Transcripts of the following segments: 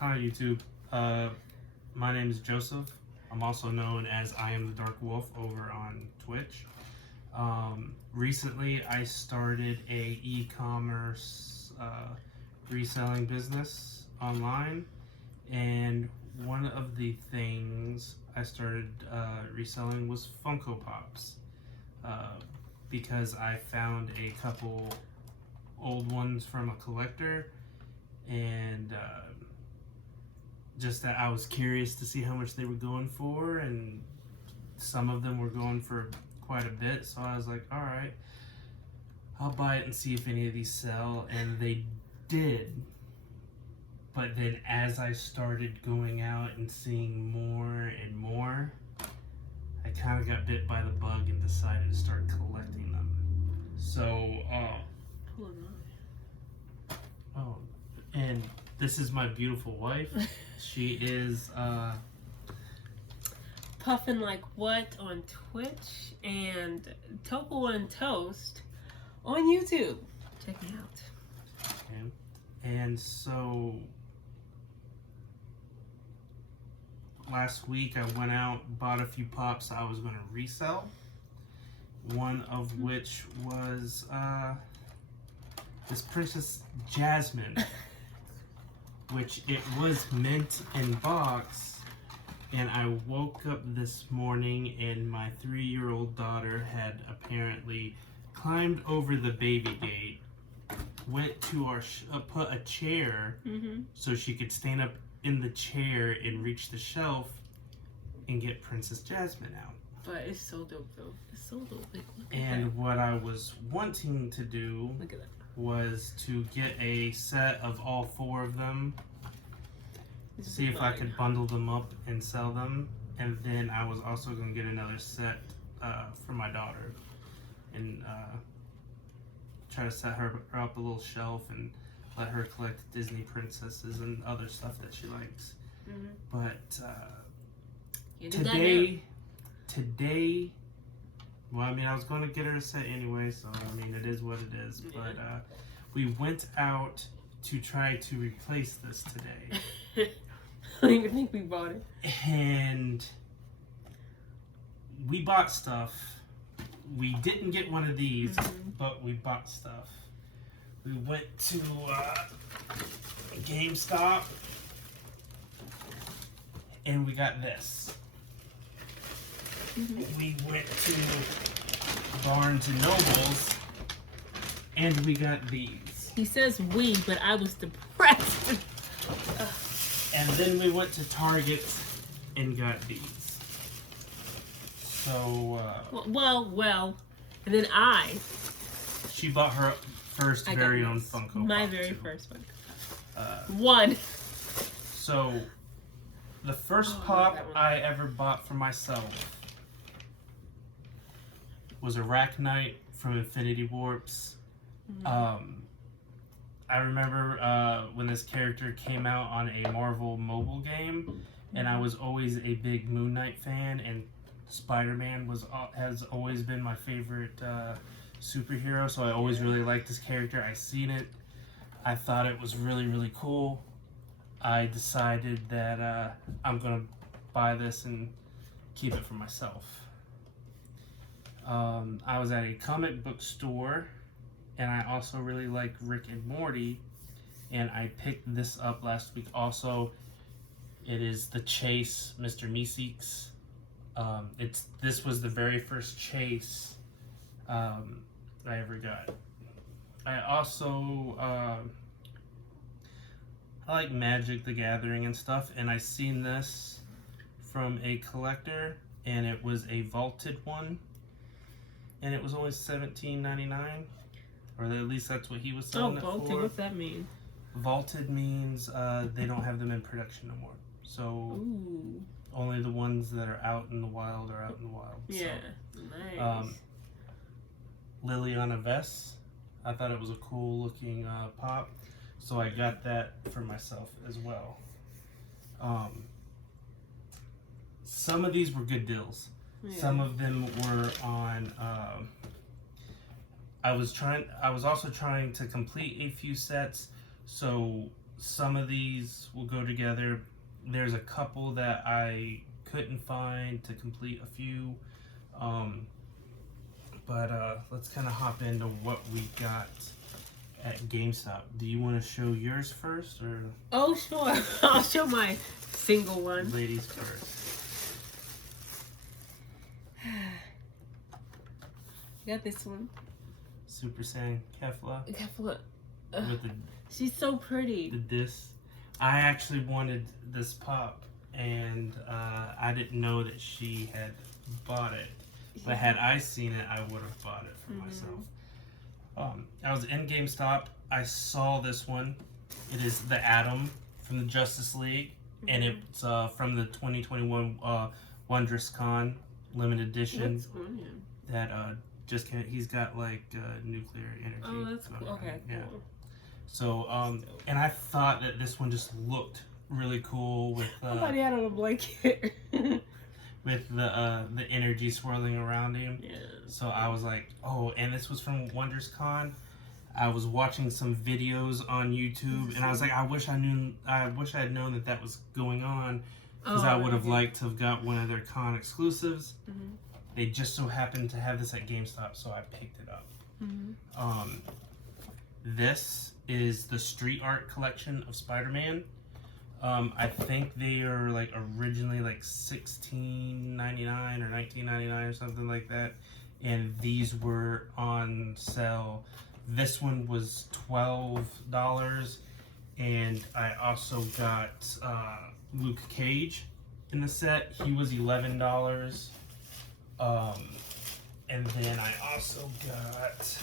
Hi YouTube. My name is Joseph. I'm also known as I Am the Dark Wolf over on Twitch. Recently I started a e-commerce reselling business online, and one of the things I started reselling was Funko Pops, because I found a couple old ones from a collector, and just that I was curious to see how much they were going for, and some of them were going for quite a bit, so I was like, alright, I'll buy it and see if any of these sell, and they did. But then as I started going out and seeing more and more, I kind of got bit by the bug and decided to start collecting them. So, oh, and this is my beautiful wife. She is, Puffin Like What on Twitch, and Topo and Toast on YouTube. Check me out. and so last week I went out, bought a few pops I was going to resell. One of which was this Princess Jasmine, which it was mint in box, and I woke up this morning and my 3-year-old daughter had apparently climbed over the baby gate, went to our put a chair so she could stand up in the chair and reach the shelf and get Princess Jasmine out. But it's so dope though. It's so dope. Like, and what I was wanting to do was to get a set of all 4 of them, see if I could bundle them up and sell them, and then I was also going to get another set for my daughter and try to set her up a little shelf and let her collect Disney princesses and other stuff that she likes. But today, well, I mean, I was going to get her a set anyway, so I mean, it is what it is. But we went out to try to replace this today. I don't even think we bought it. And we bought stuff. We didn't get one of these, but we bought stuff. We went to GameStop, and we got this. We went to Barnes and Nobles, and we got these. He says we, but I was depressed. And then we went to Target and got these. So, well, and then she bought her first very own Funko Pop. My very first one. One. So, the first pop I ever bought for myself was a Rack Knight from Infinity Warps. I remember when this character came out on a Marvel mobile game, and I was always a big Moon Knight fan, and Spider-Man has always been my favorite superhero, so I always really liked this character. I seen it. I thought it was really, really cool. I decided that I'm going to buy this and keep it for myself. I was at a comic book store, and I also really like Rick and Morty, and I picked this up last week also. It is the Chase Mr. Meeseeks. This was the very first Chase I ever got. I also I like Magic the Gathering and stuff, and I seen this from a collector, and it was a vaulted one, and it was only $17.99, or at least that's what he was selling it for. Vaulted, what's that mean? Vaulted means they don't have them in production no more. So only the ones that are out in the wild are out in the wild. Yeah, so, nice. Liliana Vess, I thought it was a cool looking pop, so I got that for myself as well. Some of these were good deals. Yeah. Some of them were on. I was also trying to complete a few sets, so some of these will go together. There's a couple that I couldn't find to complete a few. But let's kind of hop into what we got at GameStop. Do you want to show yours first, or? Oh, sure. I'll show my single one. Ladies first. Got this one. Super Saiyan Kefla. Kefla. With the She's so pretty. disc. I actually wanted this pop, and I didn't know that she had bought it. But had I seen it, I would have bought it for myself. I was in GameStop. I saw this one. It is the Atom from the Justice League, and it's from the 2021 Wondrous Con limited edition. What's on him? That just came, he's got like nuclear energy. Oh, that's cool. Okay, yeah. cool. So and I thought that this one just looked really cool with Somebody had on a blanket. with the energy swirling around him. Yeah. So I was like, oh, and this was from Wondrous Con. I was watching some videos on YouTube, and I was like, I wish I had known that that was going on, because I would have liked to have got one of their con exclusives. They just so happened to have this at GameStop, so I picked it up. This is the street art collection of Spider-Man. I think they are like originally like $16.99 or $19.99 or something like that, and these were on sale. This one was $12, and I also got Luke Cage in the set. He was $11. And then I also got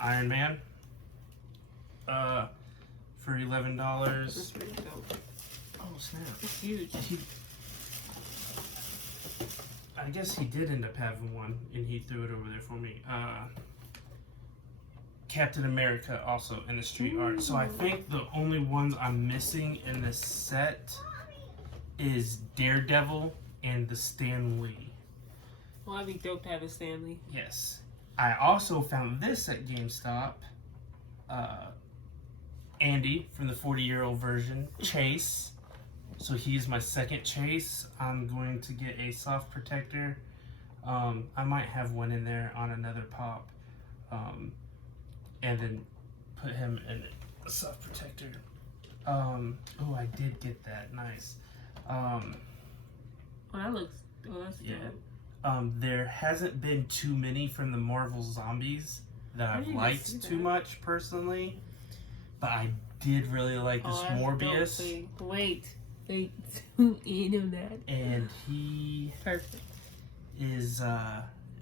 Iron Man for $11. That's pretty dope. Oh snap! It's huge. I guess he did end up having one, and he threw it over there for me. Captain America also in the street art. So I think the only ones I'm missing in this set is Daredevil and the Stan Lee. Well, that'd be dope to have a Stanley. Yes. I also found this at GameStop. Andy from the 40-year-old version. Chase. So he's my second Chase. I'm going to get a soft protector. I might have one in there on another pop. And then put him in a soft protector. Oh, I did get that. Nice. Oh, that looks. Oh, that's yeah. dope. There hasn't been too many from the Marvel Zombies that I've liked too much personally, but I did really like this Morbius. Wait, you know that. And he Perfect. Is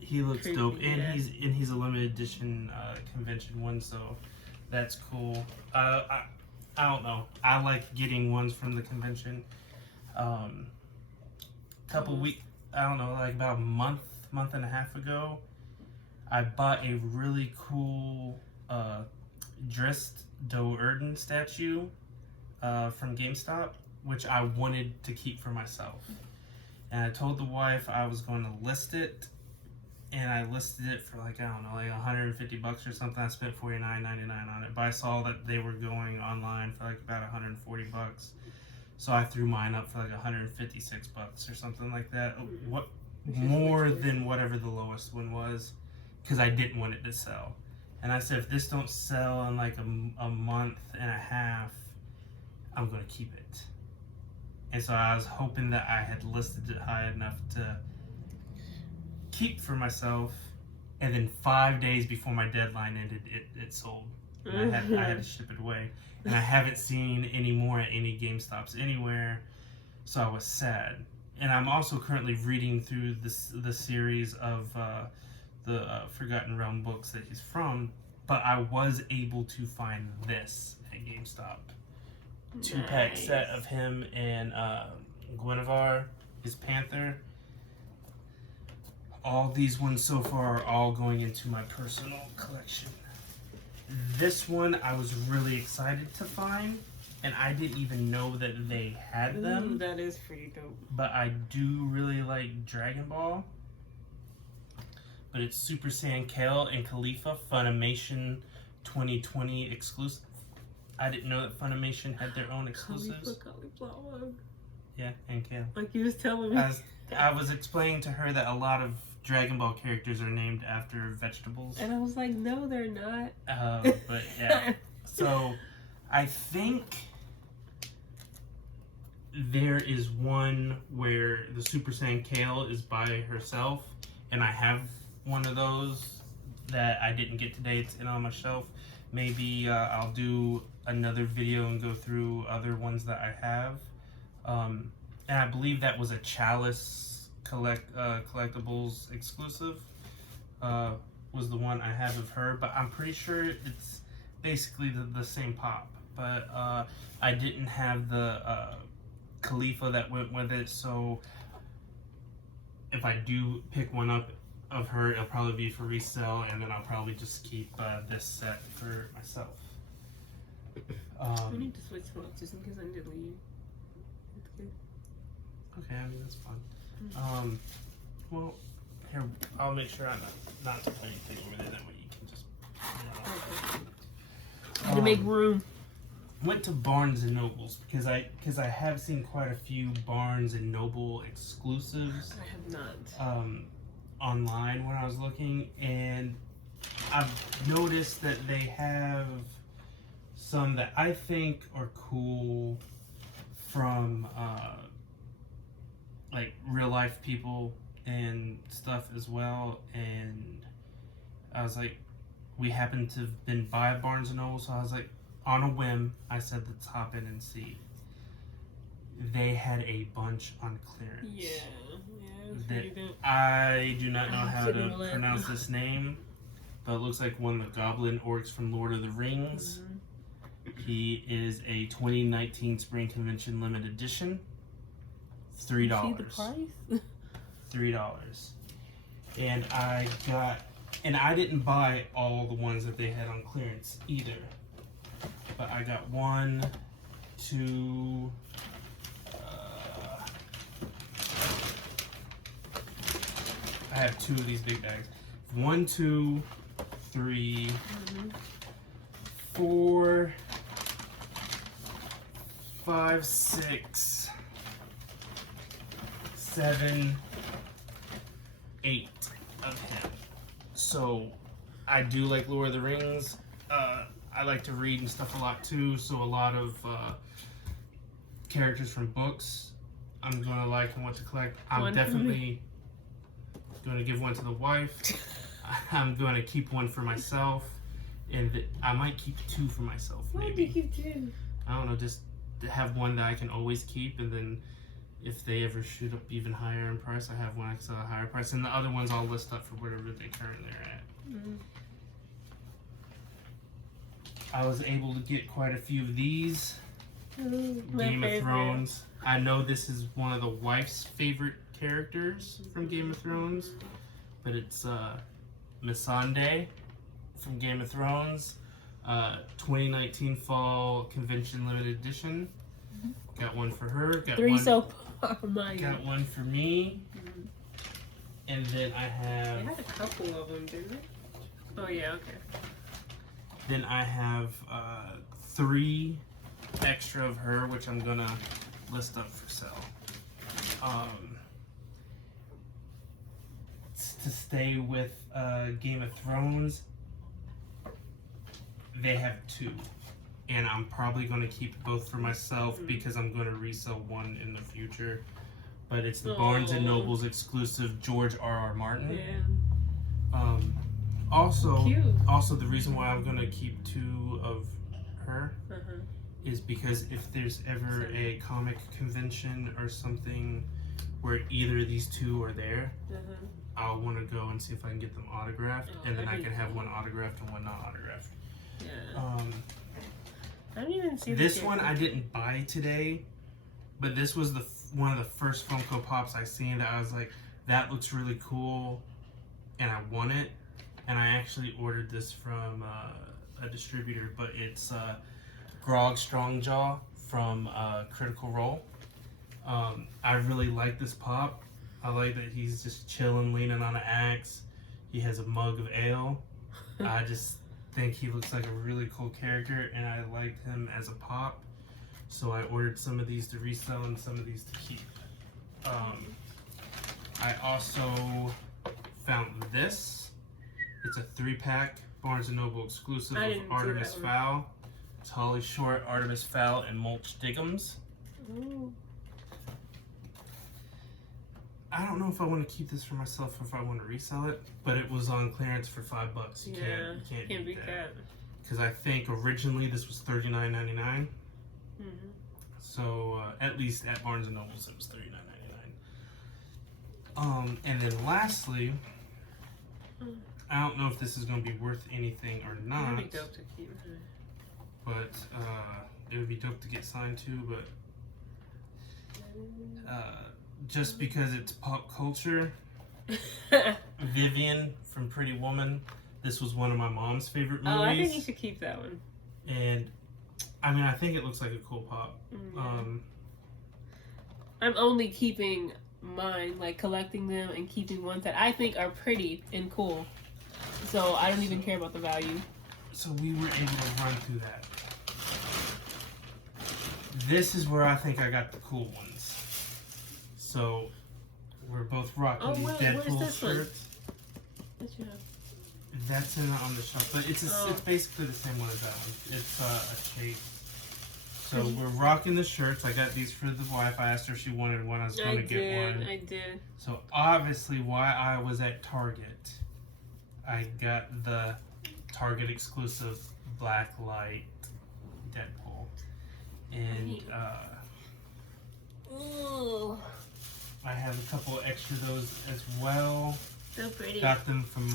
he looks Creepy, dope, and yeah. he's a limited edition convention one, so that's cool. I don't know. I like getting ones from the convention. Couple weeks, I don't know, like about a month and a half ago, I bought a really cool Drist Do'Urden statue from GameStop, which I wanted to keep for myself. And I told the wife I was going to list it, and I listed it for like, I don't know, like $150 or something. I spent $49.99 on it, but I saw that they were going online for like about $140. So I threw mine up for like $156 or something like that. What more than whatever the lowest one was, because I didn't want it to sell. And I said, if this don't sell in like a month and a half, I'm gonna keep it. And so I was hoping that I had listed it high enough to keep for myself. And then 5 days before my deadline ended, it sold. And I had to ship it away. And I haven't seen any more at any GameStops anywhere, so I was sad. And I'm also currently reading through the series of the Forgotten Realm books that he's from, but I was able to find this at GameStop. 2-pack set of him and Guinevere, his Panther. All these ones so far are all going into my personal collection. This one I was really excited to find, and I didn't even know that they had them. That is pretty dope. But I do really like Dragon Ball. But it's Super Saiyan Kale and Khalifa Funimation 2020 exclusive. I didn't know that Funimation had their own exclusives. Cauliflower. Yeah, and Kale. Like you was telling me. I was explaining to her that a lot of Dragon Ball characters are named after vegetables. And I was like, no, they're not. But yeah. So, I think there is one where the Super Saiyan Kale is by herself, and I have one of those that I didn't get today. It's in on my shelf. Maybe I'll do another video and go through other ones that I have. And I believe that was a Chalice collectibles exclusive. Was the one I have of her, but I'm pretty sure it's basically the same pop. But I didn't have the Khalifa that went with it, so if I do pick one up of her, it'll probably be for resale, and then I'll probably just keep this set for myself. We need to switch them up just in case I need to leave. It's good. Okay, I mean that's fun. Well, here I'll make sure I'm not to put anything over there. That way you can just. To make room. Went to Barnes and Nobles because I have seen quite a few Barnes and Noble exclusives. I have not. Online when I was looking, and I've noticed that they have some that I think are cool from like real life people and stuff as well. And I was like, we happened to have been by Barnes and Noble, so I was like, on a whim, I said let's hop in and see. They had a bunch on clearance. Yeah. I do not know how to pronounce this name, but it looks like one of the goblin orcs from Lord of the Rings. Mm-hmm. He is a 2019 Spring Convention Limited Edition. $3. See the price? $3. And I didn't buy all the ones that they had on clearance either. But I got 1, 2, I have 2 of these big bags. 1, 2, 3, 4, 5, 6, 7, 8 of him. So I do like Lord of the Rings. I like to read and stuff a lot too, so a lot of characters from books I'm gonna like and want to collect. I'm definitely going to give one to the wife. I'm going to keep one for myself, and I might keep 2 for myself. Maybe. Why do you keep 2? I don't know, just to have one that I can always keep, and then if they ever shoot up even higher in price, I have one I can sell at a higher price, and the other ones I'll list up for whatever they currently are at. Mm-hmm. I was able to get quite a few of these. Game of Thrones. I know this is one of the wife's favorite characters from Game of Thrones, but it's Missandei from Game of Thrones. 2019 Fall Convention Limited Edition. Got one for her. Got 3 one, so far. Mine. Got one for me. And then I have. They had a couple of them, didn't they? Oh yeah, okay. Then I have 3 extra of her, which I'm gonna list up for sale. To stay with Game of Thrones, they have 2, and I'm probably going to keep both for myself because I'm going to resell one in the future. But it's the Barnes and Nobles exclusive George R.R. Martin. Yeah. Also, the reason why I'm going to keep 2 of her is because if there's ever a comic convention or something where either of these 2 are there, I'll want to go and see if I can get them autographed, and then I can have one autographed and one not autographed. Yeah. I didn't even see this one. I didn't buy today, but this was one of the first Funko Pops I seen that I was like, that looks really cool, and I want it. And I actually ordered this from a distributor, but it's Grog Strong Jaw from Critical Role. I really like this pop. I like that he's just chilling, leaning on an axe. He has a mug of ale. I just think he looks like a really cool character, and I liked him as a pop. So I ordered some of these to resell and some of these to keep. I also found this. It's a 3-pack Barnes & Noble exclusive of Artemis Fowl. It's Holly Short, Artemis Fowl, and Mulch Diggums. Ooh. I don't know if I want to keep this for myself or if I want to resell it, but it was on clearance for $5. You can't beat that. Because I think originally this was $39.99. Mm-hmm. So at least at Barnes & Noble's it was $39.99. And then lastly, I don't know if this is going to be worth anything or not. It'd be dope to keep. But it would be dope to get signed too, but just because it's pop culture, Vivian from Pretty Woman, this was one of my mom's favorite movies. Oh, I think you should keep that one. And I mean, I think it looks like a cool pop. Mm-hmm. I'm only keeping mine, like collecting them and keeping ones that I think are pretty and cool. So I don't even care about the value. So we were able to run through that. This is where I think I got the cool ones. So we're both rocking Deadpool shirts. What you have? That's on the shelf, but it's basically the same one as that one. It's a shape. So we're rocking the shirts. I got these for the wife. I asked her if she wanted one. I was going to get one. I did. So obviously, while I was at Target, I got the Target exclusive Blacklight Deadpool, and ooh. I have a couple extra of those as well. So pretty. Got them from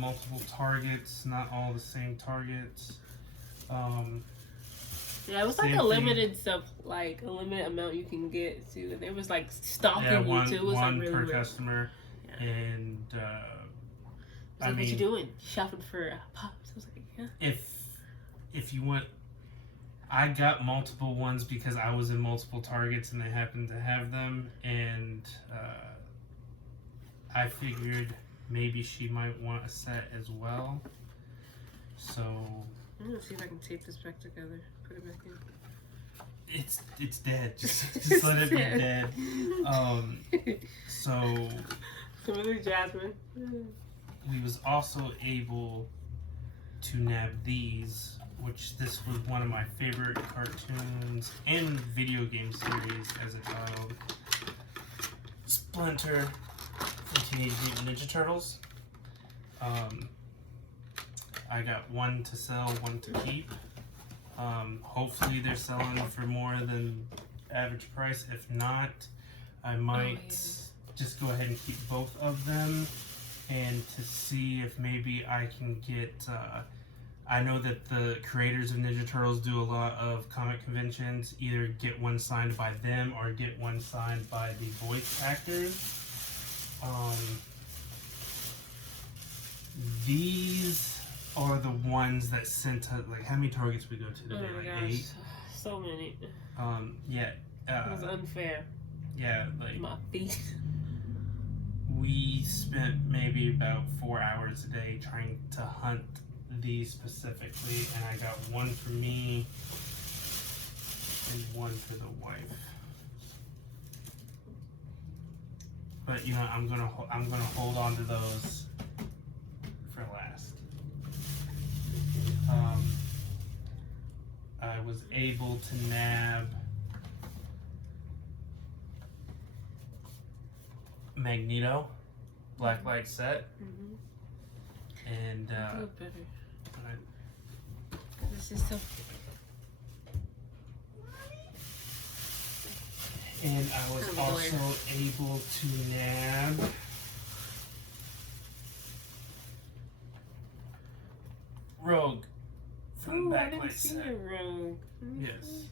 multiple Targets, not all the same Targets. Yeah, it was like a limited stuff, like a limited amount you can get too. There was like stocking you too. It was one like really per weird. customer, yeah. And I mean, what you doing? Shopping for pops? I was like, yeah. If you want, I got multiple ones because I was in multiple Targets and they happened to have them, and I figured maybe she might want a set as well. So I'm gonna see if I can tape this back together. Put it back in. It's dead. Just let it be dead. So Jasmine. We was also able to nab these, which this was one of my favorite cartoons and video game series as a child. Splinter from Teenage Mutant Ninja Turtles. I got one to sell, one to keep. Hopefully they're selling for more than average price. If not, I might just go ahead and keep both of them, and to see if maybe I can get I know that the creators of Ninja Turtles do a lot of comic conventions, either get one signed by them or get one signed by the voice actors. These are the ones that sent us, like, how many Targets we go to today? Oh my like gosh. 8? So many. Yeah. It was unfair. Yeah, like, my feet. We spent maybe about 4 hours a day trying to hunt these specifically, and I got one for me and one for the wife. But you know, I'm gonna hold on to those for last. I was able to nab Magneto Blacklight Set, and better. This is so. And I was also able to nab Rogue from Blacklight Set. Rogue. Yes.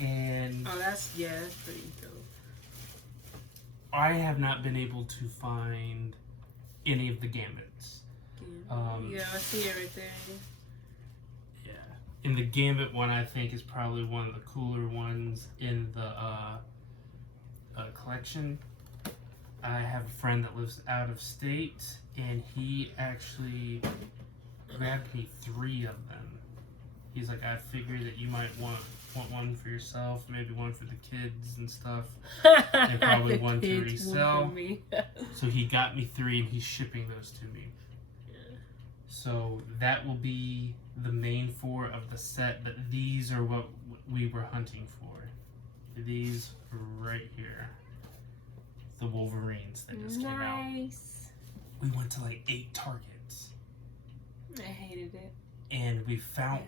And that's pretty dope. I have not been able to find any of the Gambits. Yeah, I see it right there. Yeah. And the Gambit one, I think, is probably one of the cooler ones in the collection. I have a friend that lives out of state, and he actually grabbed me 3 of them. He's like, I figured that you might want one for yourself, maybe one for the kids and stuff, and probably one to resell. So he got me 3 and he's shipping those to me. Yeah. So that will be the main 4 of the set, but these are what we were hunting for. These right here. The Wolverines that just came out. Nice. We went to like 8 Targets. I hated it. And we found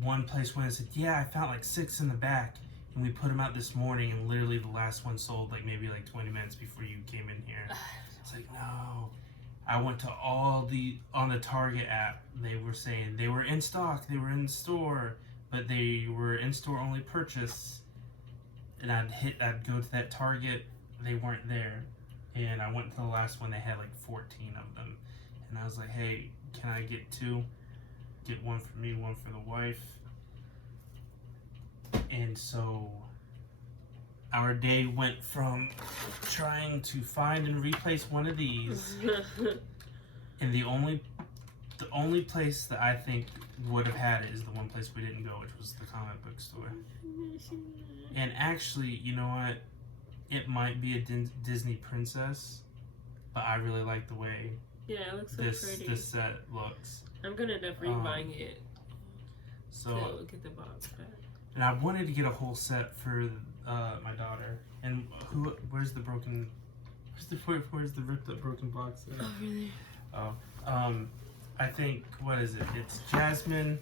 one place where it said, yeah, I found like 6 in the back. And we put them out this morning, and literally the last one sold like maybe like 20 minutes before you came in here. It's like, no. I went to on the Target app, they were saying they were in stock, they were in store, but they were in store only purchase. And I'd go to that Target, they weren't there. And I went to the last one, they had like 14 of them. And I was like, hey, can I get 2? Get one for me, one for the wife. And so our day went from trying to find and replace one of these. And the only place that I think would have had it is the one place we didn't go, which was the comic book store. And actually, you know what? It might be a Disney princess, but I really like the way it looks so pretty. This set looks. I'm gonna end up rebuying it. So get the box back. And I wanted to get a whole set for my daughter. And where's the ripped up broken box there? Oh really? Oh, I think, what is it? It's Jasmine,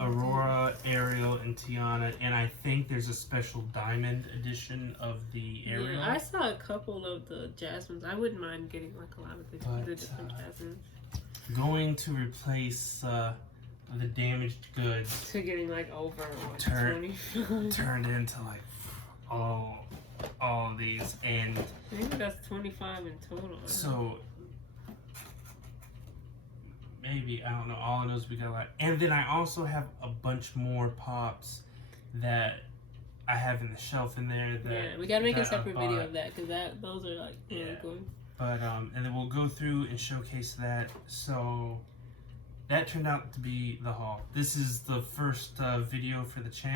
Aurora, Ariel, and Tiana, and I think there's a special diamond edition of the Ariel. Yeah, I saw a couple of the Jasmines. I wouldn't mind getting like a lot of the different Jasmines. Going to replace the damaged goods. To getting like over turned into like all of these, and I think that's 25 in total. So maybe, I don't know, all I know is we got a lot. And then I also have a bunch more pops that I have in the shelf in there. Yeah, we gotta make a separate video of that, because those are like really cool. But and then we'll go through and showcase that. So that turned out to be the haul. This is the first video for the channel.